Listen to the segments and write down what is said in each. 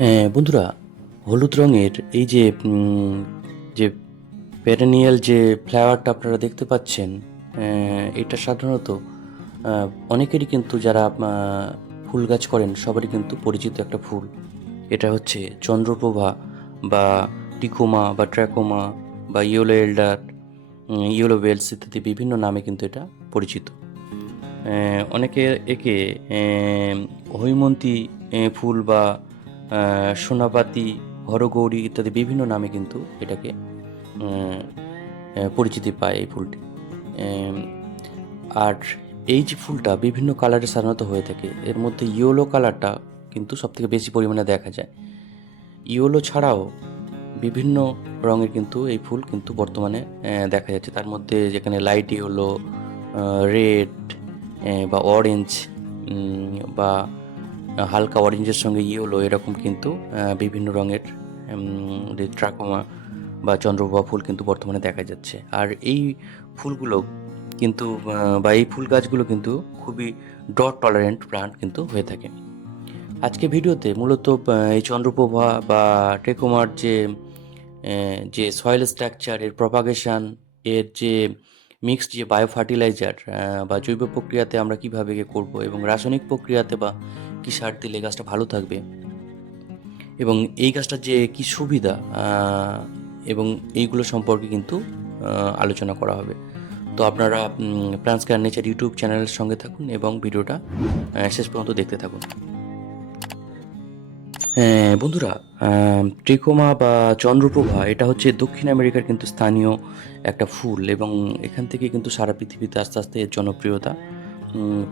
হ্যাঁ বন্ধুরা, হলুদ রঙের এই যে যে পেরেনিয়াল যে ফ্লাওয়ারটা আপনারা দেখতে পাচ্ছেন, এটা সাধারণত অনেকেরই কিন্তু যারা ফুল গাছ করেন সবারই কিন্তু পরিচিত একটা ফুল। এটা হচ্ছে চন্দ্রপ্রভা বা টিকোমা বা ট্র্যাকোমা বা ইয়েলো এল্ডার, ইয়েলো বেলস ইত্যাদি বিভিন্ন নামে কিন্তু এটা পরিচিত। অনেকে একে হৈমন্তী ফুল বা সোনাপাতি, হরগৌরী ইত্যাদি বিভিন্ন নামে কিন্তু এটাকে আহ, পরিচিতি পায় এই ফুলটি। আম, আর এই যে ফুলটা বিভিন্ন কালারে সাধারণত হয়ে থাকে, এর মধ্যে ইয়েলো কালারটা কিন্তু সবথেকে বেশি পরিমাণে দেখা যায়। ইয়েলো ছাড়াও বিভিন্ন রঙের কিন্তু এই ফুল কিন্তু বর্তমানে দেখা যাচ্ছে। তার মধ্যে যেখানে লাইট ইয়েলো, রেড বা অরেঞ্জ, বা হালকা অরেঞ্জের সঙ্গে ইয়েলো, এরকম কিন্তু বিভিন্ন রঙের যে ট্রাকোমা বা চন্দ্রপ্রভা ফুল কিন্তু বর্তমানে দেখা যাচ্ছে। আর এই ফুলগুলো কিন্তু বা এই ফুল গাছগুলো কিন্তু খুবই ড্রট টলারেন্ট প্লান্ট কিন্তু হয়ে থাকে। আজকে ভিডিওতে মূলত এই চন্দ্রপ্রভা বা ট্রেকোমার যে সয়েল স্ট্রাকচার, এর প্রপাগেশন, এর যে মিক্সড যে বায়ো ফার্টিলাইজার বা জৈব প্রক্রিয়াতে আমরা কিভাবে করব, এবং রাসায়নিক প্রক্রিয়াতে বা কি সার দিলে গাছটা ভালো থাকবে, এবং এই গাছটার যে কি সুবিধা, এবং এইগুলো সম্পর্কে কিন্তু আলোচনা করা হবে। তো আপনারা প্ল্যান্টস কেয়ার নেচার ইউটিউব চ্যানেলের সঙ্গে থাকুন এবং ভিডিওটা শেষ পর্যন্ত দেখতে থাকুন। হ্যাঁ বন্ধুরা, ট্রিকোমা বা চন্দ্রপ্রভা এটা হচ্ছে দক্ষিণ আমেরিকার কিন্তু স্থানীয় একটা ফুল, এবং এখান থেকে কিন্তু সারা পৃথিবীতে আস্তে আস্তে এর জনপ্রিয়তা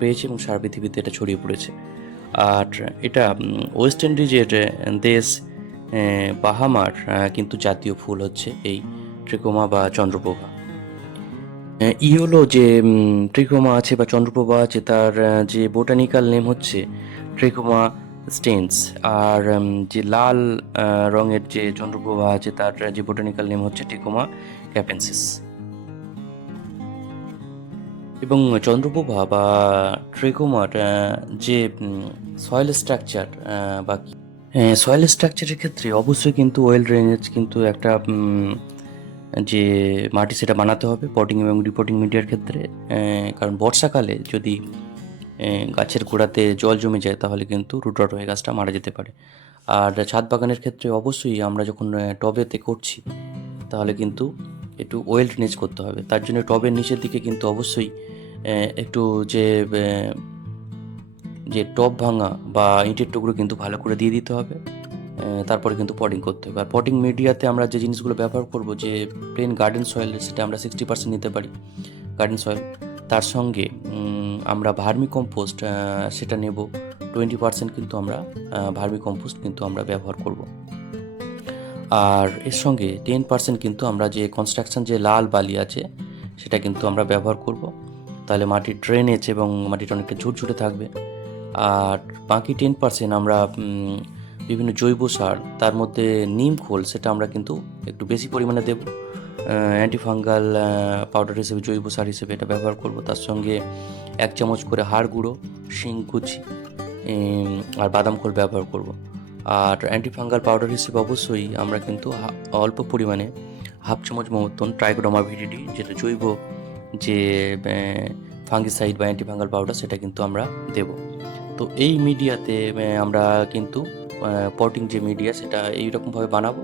পেয়েছে এবং সারা পৃথিবীতে এটা ছড়িয়ে পড়েছে। আর এটা ওয়েস্ট ইন্ডিজের দেশ বাহামার কিন্তু জাতীয় ফুল হচ্ছে এই ট্রিকোমা বা চন্দ্রপ্রভা। ইয়োলো যে ট্রিকোমা আছে বা চন্দ্রপ্রভা আছে, তার যে বোটানিক্যাল নেম হচ্ছে ট্রিকোমা স্টেন্স। আর যে লাল রঙের যে চন্দ্রপ্রভা আছে, তার যে বোটানিক্যাল নেম হচ্ছে ট্রিকোমা ক্যাপেন্সিস। এবং চন্দ্রপ্রভা বা ট্রিকোমার যে সয়েল স্ট্রাকচার বা সয়েল স্ট্রাকচারের ক্ষেত্রে অবশ্যই কিন্তু ওয়েল ড্রেনেজ কিন্তু একটা যে মাটি সেটা বানাতে হবে পটিং এবং রিপোর্টিং মিডিয়ার ক্ষেত্রে। কারণ বর্ষাকালে যদি গাছের গোড়াতে জল জমে যায় তাহলে কিন্তু রুট রট হয়ে গাছটা মারা যেতে পারে। আর ছাদ বাগানের ক্ষেত্রে অবশ্যই আমরা যখন টবেতে করছি তাহলে কিন্তু একটু ওয়েল ড্রেনেজ করতে হবে। তার জন্য টবের নিচের দিকে কিন্তু অবশ্যই একটু যে যে টব ভাঙা বা ইটের টুকরো কিন্তু ভালো করে দিয়ে দিতে হবে। তারপরে কিন্তু পটিং করতে হবে। আর পটিং মিডিয়াতে আমরা যে জিনিসগুলো ব্যবহার করব, যে প্লেন গার্ডেন সয়েল, সেটা আমরা 60% নিতে পারি গার্ডেন সয়েল। তার সঙ্গে আমরা ভার্মি কম্পোস্ট সেটা নেব 20% কিন্তু আমরা ভার্মি কম্পোস্ট কিন্তু আমরা ব্যবহার করব। আর এর সঙ্গে 10% কিন্তু আমরা যে কনস্ট্রাকশন যে লাল বালি আছে সেটা কিন্তু আমরা ব্যবহার করব। তাহলে মাটির ড্রেনেজ এবং মাটিটা অনেকটা ঝুরঝুরে থাকবে। আর বাকি 10% আমরা বিভিন্ন জৈব সার, তার মধ্যে নিম খোল, সেটা আমরা কিন্তু একটু বেশি পরিমাণে দেব। অ্যান্টিফাঙ্গাল পাউডার হিসেবে, জৈব সার হিসেবে এটা ব্যবহার করব। তার সঙ্গে 1 চামচ করে হাড় গুঁড়ো, শিংকুচি আর বাদাম খোল ব্যবহার করব। আর অ্যান্টিফাঙ্গাল পাউডার হিসেবে অবশ্যই আমরা কিন্তু অল্প পরিমাণে 1/2 চামচ মতন ট্রাইকোডার্মা ভিরিডি, যেটা জৈব যে ফাঙ্গিসাইড বা অ্যান্টিফাঙ্গাল পাউডার, সেটা কিন্তু আমরা দেব। তো এই মিডিয়াতে আমরা কিন্তু পটিং যে মিডিয়া সেটা এইরকমভাবে বানাবো,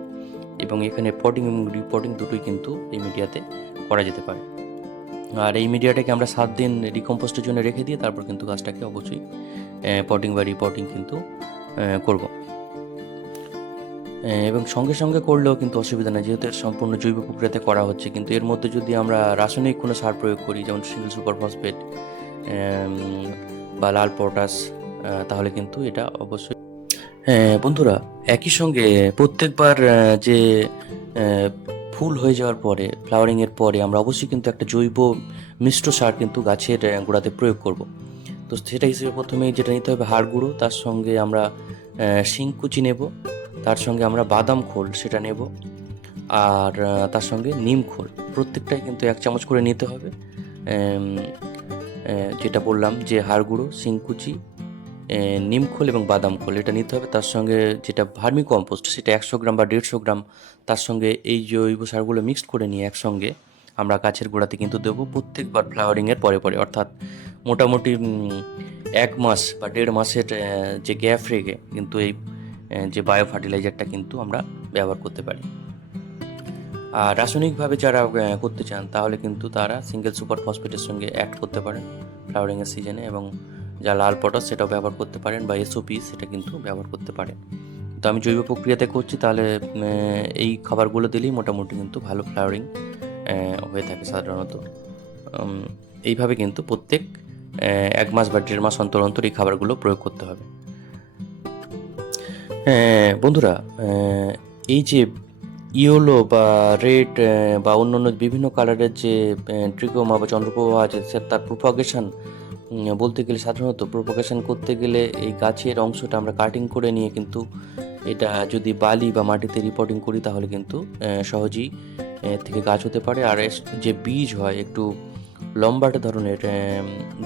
এবং এখানে পটিং এবং রিপোর্টিং দুটোই কিন্তু এই মিডিয়াতে করা যেতে পারে। আর এই মিডিয়াটাকে আমরা 7 দিন ডিকম্পোস্টের জন্য রেখে দিয়ে তারপর কিন্তু গাছটাকে অবশ্যই পটিং বা রিপোর্টিং কিন্তু করব। এবং সঙ্গে সঙ্গে করলেও কিন্তু অসুবিধা নেই, যেহেতু এর সম্পূর্ণ জৈব প্রক্রিয়াতে করা হচ্ছে। কিন্তু এর মধ্যে যদি আমরা রাসায়নিক কোনো সার প্রয়োগ করি, যেমন সিঙ্গেল সুপার ফসফেট বা লাল পটাশ, তাহলে কিন্তু এটা অবশ্যই। হ্যাঁ বন্ধুরা, একই সঙ্গে প্রত্যেকবার যে ফুল হয়ে যাওয়ার পরে, ফ্লাওয়ারিংয়ের পরে আমরা অবশ্যই কিন্তু একটা জৈব মিশ্র সার কিন্তু গাছের গোড়াতে প্রয়োগ করব। তো সেটা হিসেবে প্রথমেই যেটা নিতে হবে হাড় গুঁড়ো, তার সঙ্গে আমরা শিংকুচি নেব, তার সঙ্গে আমরা বাদাম খোল সেটা নেব, আর তার সঙ্গে নিম খোল, প্রত্যেকটাই কিন্তু 1 চামচ করে নিতে হবে। যেটা বললাম যে হাড় গুঁড়ো, শিংকুচি, নিম খোল এবং বাদাম খোল এটা নিতে হবে। তার সঙ্গে যেটা ভার্মি কম্পোস্ট সেটা 100 গ্রাম বা 150 গ্রাম, তার সঙ্গে এই জৈব সারগুলো মিক্সড করে নিয়ে একসঙ্গে আমরা গাছের গোড়াতে কিন্তু দেবো প্রত্যেকবার ফ্লাওয়ারিংয়ের পরে পরে, অর্থাৎ মোটামুটি 1 মাস বা 1.5 মাসের যে গ্যাপ রেখে কিন্তু এই যে বায়ো ফার্টিলাইজারটা কিন্তু আমরা ব্যবহার করতে পারি। আর রাসায়নিকভাবে যারা করতে চান তাহলে কিন্তু তারা সিঙ্গেল সুপার ফসফেটের সঙ্গে অ্যাড করতে পারেন ফ্লাওয়ারিংয়ের সিজনে, এবং যা লাল পটাশ সেটাও ব্যবহার করতে পারেন, বা এসওপি সেটা কিন্তু ব্যবহার করতে পারেন। তো আমি জৈব প্রক্রিয়াতে করছি, তাহলে এই খাবারগুলো দিলেই মোটামুটি কিন্তু ভালো ফ্লাওয়ারিং হয়ে থাকে সাধারণত। এইভাবে কিন্তু প্রত্যেক 1 মাস বা 1.5 মাস অন্তর অন্তর এই খাবারগুলো প্রয়োগ করতে হবে। বন্ধুরা, এই যে ইয়েলো বা রেড বা অন্যান্য বিভিন্ন কালারের যে ট্রিকোমা বা চন্দ্রপ্রভা আছে, তার প্রোপাগেশন বলতে গেলে সাধারণত প্রোপাগেশন করতে গেলে এই গাছের অংশটা আমরা কাটিং করে নিয়ে কিন্তু এটা যদি বালি বা মাটিতে রিপোর্টিং করি তাহলে কিন্তু সহজেই থেকে গাছ হতে পারে। আর যে বীজ হয় একটু লম্বাটে ধরনের,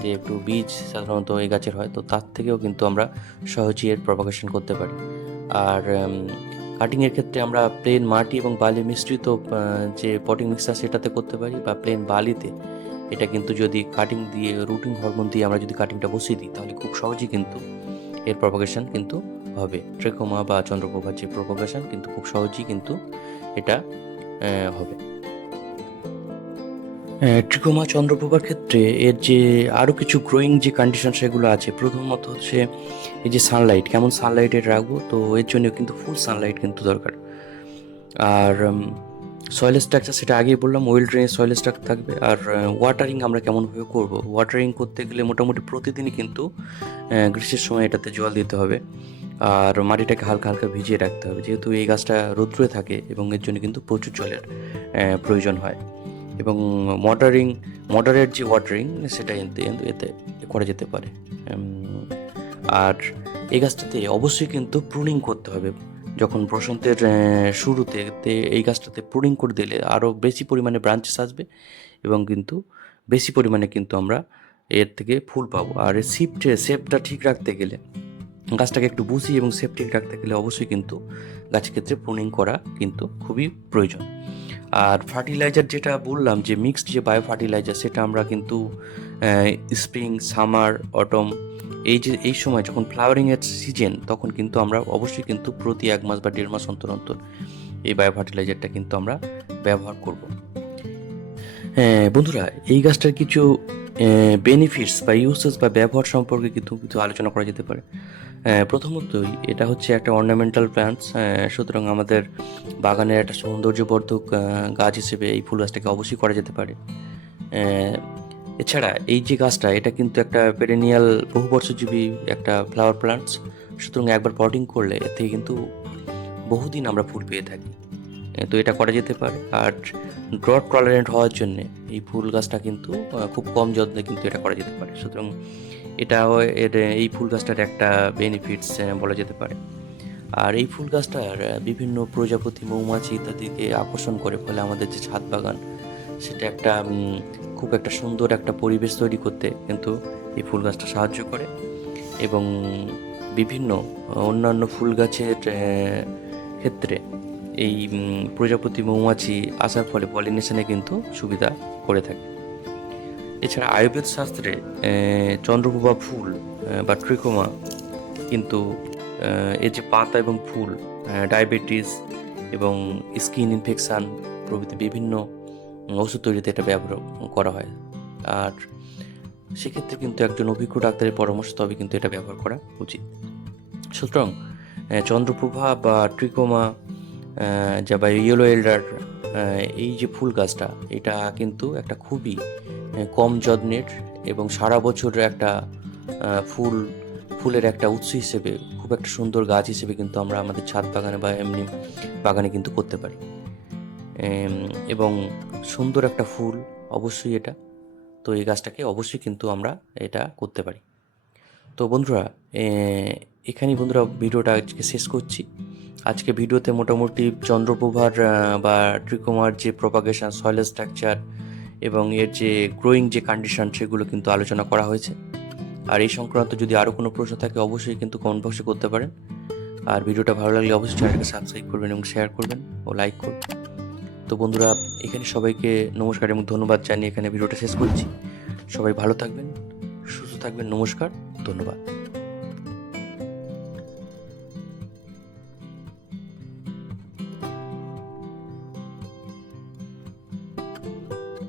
যে একটু বীজ সাধারণত এই গাছের হয়, তো তার থেকেও কিন্তু আমরা সহজেই এর প্রপাগেশন করতে পারি। আর কাটিংয়ের ক্ষেত্রে আমরা প্লেন মাটি এবং বালি মিশ্রিত যে পটিং মিক্সচার সেটাতে করতে পারি, বা প্লেন বালিতে এটা কিন্তু যদি কাটিং দিয়ে রুটিং হরমোন দিয়ে আমরা যদি কাটিংটা বসিয়ে দিই তাহলে খুব সহজেই কিন্তু এর প্রপাগেশন কিন্তু হবে। ট্রেকোমা বা চন্দ্রপ্রভার যে প্রপাগেশন কিন্তু খুব সহজেই কিন্তু এটা হবে। ট্রিকোমা চন্দ্রপ্রভার ক্ষেত্রে এর যে আরও কিছু গ্রোয়িং যে কন্ডিশন সেগুলো আছে। প্রথমত হচ্ছে এই যে সানলাইট, কেমন সানলাইটে রাখবো, তো এর জন্য কিন্তু ফুল সানলাইট কিন্তু দরকার। আর সয়েল স্ট্রাকচার সেটা আগেই বললাম, ওয়েল ড্রেন সয়েল স্ট্রাকচার থাকবে। আর ওয়াটারিং আমরা কেমনভাবে করব, ওয়াটারিং করতে গেলে মোটামুটি প্রতিদিনই কিন্তু গ্রীষ্মের সময় এটাতে জল দিতে হবে, আর মাটিটাকে হালকা হালকা ভিজিয়ে রাখতে হবে, যেহেতু এই গাছটা রৌদ্রে থাকে এবং এর জন্য কিন্তু প্রচুর জলের প্রয়োজন হয়। এবং মডারেট যে ওয়াটারিং সেটা এতে করা যেতে পারে। আর এই গাছটাতে অবশ্যই কিন্তু প্রুনিং করতে হবে। যখন বসন্তের শুরুতে এই গাছটাতে প্রুনিং করে দিলে আরও বেশি পরিমাণে ব্রাঞ্চেস আসবে এবং কিন্তু বেশি পরিমাণে কিন্তু আমরা এর থেকে ফুল পাবো। আর শেপটা ঠিক রাখতে গেলে, গাছটাকে একটু বুঝি এবং শেপ ঠিক রাখতে গেলে অবশ্যই কিন্তু গাছের ক্ষেত্রে প্রুনিং করা কিন্তু খুবই প্রয়োজন। আর ফার্টিলাইজার যেটা বললাম যে মিক্সড যে বায়ো ফার্টিলাইজার, সেটা আমরা কিন্তু স্প্রিং, সামার, অটম এই সময় যখন ফ্লাওয়ারিংয়ের সিজন তখন কিন্তু আমরা অবশ্যই কিন্তু প্রতি 1 মাস বা 1.5 মাস অন্তর অন্তর এই বায়ো ফার্টিলাইজারটা কিন্তু আমরা ব্যবহার করব। বন্ধুরা, এই গাছটার কিছু বেনিফিটস বা ইউসেস বা ব্যবহার সম্পর্কে কিন্তু কিছু আলোচনা করা যেতে পারে। প্রথমতই এটা হচ্ছে একটা অর্নামেন্টাল প্ল্যান্টস, সুতরাং আমাদের বাগানের একটা সৌন্দর্যবর্ধক গাছ হিসেবে এই ফুল গাছটাকে অবশ্যই করা যেতে পারে। এছাড়া এই যে গাছটা এটা কিন্তু একটা পেরেনিয়াল বহুবর্ষজীবী একটা ফ্লাওয়ার প্ল্যান্টস, সুতরাং একবার পটিং করলে এর থেকে কিন্তু বহুদিন আমরা ফুল পেয়ে থাকি। তো এটা করা যেতে পারে। আর ড্রট টলারেন্ট হওয়ার জন্য এই ফুল গাছটা কিন্তু খুব কম যত্নে কিন্তু এটা করা যেতে পারে, সুতরাং এটাও এই ফুল গাছটার একটা বেনিফিটস বলা যেতে পারে। আর এই ফুল গাছটার বিভিন্ন প্রজাপতি, মৌমাছি ইত্যাদিকে আকর্ষণ করে, ফলে আমাদের যে ছাদ বাগান সেটা একটা খুব একটা সুন্দর একটা পরিবেশ তৈরি করতে কিন্তু এই ফুল গাছটা সাহায্য করে। এবং বিভিন্ন অন্যান্য ফুল গাছের ক্ষেত্রে এই প্রজাপতি, মৌমাছি আসার ফলে পলিনেশনে কিন্তু সুবিধা করে থাকে। এছাড়া আয়ুর্বেদ শাস্ত্রে চন্দ্রপ্রভা ফুল বা ট্রিকোমা কিন্তু এর যে পাতা এবং ফুল ডায়াবেটিস এবং স্কিন ইনফেকশান প্রভৃতি বিভিন্ন ওষুধ তৈরিতে এটা ব্যবহার করা হয়। আর সেক্ষেত্রে কিন্তু একজন অভিজ্ঞ ডাক্তারের পরামর্শ তবে কিন্তু এটা ব্যবহার করা উচিত। সুতরাং চন্দ্রপ্রভা বা ট্রিকোমা যা বা ইয়েলো এল্ডার, এই যে ফুল গাছটা এটা কিন্তু একটা খুবই কম যত্নের এবং সারা বছর একটা ফুলের একটা উৎস হিসেবে, খুব একটা সুন্দর গাছ হিসেবে কিন্তু আমরা আমাদের ছাদ বাগানে বা এমনি বাগানে কিন্তু করতে পারি। এবং সুন্দর একটা ফুল অবশ্যই এটা, তো এই গাছটাকে অবশ্যই কিন্তু আমরা এটা করতে পারি। তো বন্ধুরা, এখানেই বন্ধুরা ভিডিওটা আজকে শেষ করছি। আজকে ভিডিওতে মোটামুটি চন্দ্রপ্রভার বা ট্রিকোমার যে প্রপাগেশন, সয়েল স্ট্রাকচার এবং এর যে গ্রোয়িং যে কন্ডিশন সেগুলো কিন্তু আলোচনা করা হয়েছে। আর এই সংক্রান্ত যদি আরও কোনো প্রশ্ন থাকে অবশ্যই কিন্তু কমেন্ট বক্সে করতে পারেন। আর ভিডিওটা ভালো লাগলে অবশ্যই চ্যানেলকে সাবস্ক্রাইব করবেন এবং শেয়ার করবেন ও লাইক করবেন। তো বন্ধুরা, এখানে সবাইকে নমস্কার এবং ধন্যবাদ জানিয়ে এখানে ভিডিওটা শেষ করছি। সবাই ভালো থাকবেন, সুস্থ থাকবেন। নমস্কার, ধন্যবাদ।